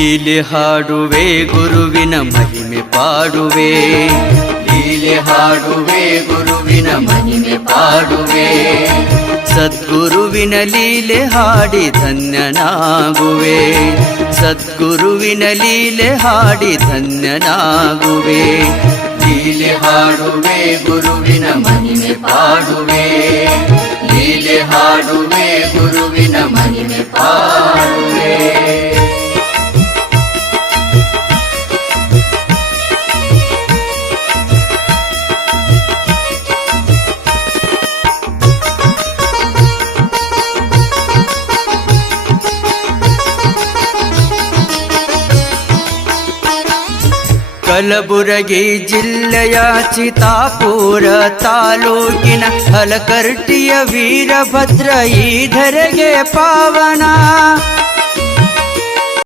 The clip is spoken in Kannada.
ಲೀಲೆ ಹಾಡುವೆ ಗುರುವಿನ ಮಹಿಮೆ ಪಾಡುವೆ, ಲೀಲೆ ಹಾಡುವೆ ಗುರುವಿನ ಮಹಿಮೆ ಪಾಡುವೆ. ಸದ್ಗುರುವಿನ ಲೀಲೆ ಹಾಡಿ ಧನ್ಯನಾಗುವೆ, ಸದ್ಗುರುವಿನ ಲೀಲೆ ಹಾಡಿ ಧನ್ಯನಾಗುವೆ. ಲೀಲೆ ಹಾಡುವೆ ಗುರುವಿನ ಮಹಿಮೆ ಪಾಡುವೆ, ಲೀಲೆ ಹಾಡುವೆ ಗುರುವಿನ ಮಹಿಮೆ ಪಾಡುವೆ. ಕಲಬುರಗಿ ಜಿಲ್ಲೆಯ ಚಿತಾಪುರ ತಾಲೂಕಿನ ಹಲಕರ್ಟಿಯ ವೀರಭದ್ರ ಈ ಧರೆಗೆ ಪಾವನ.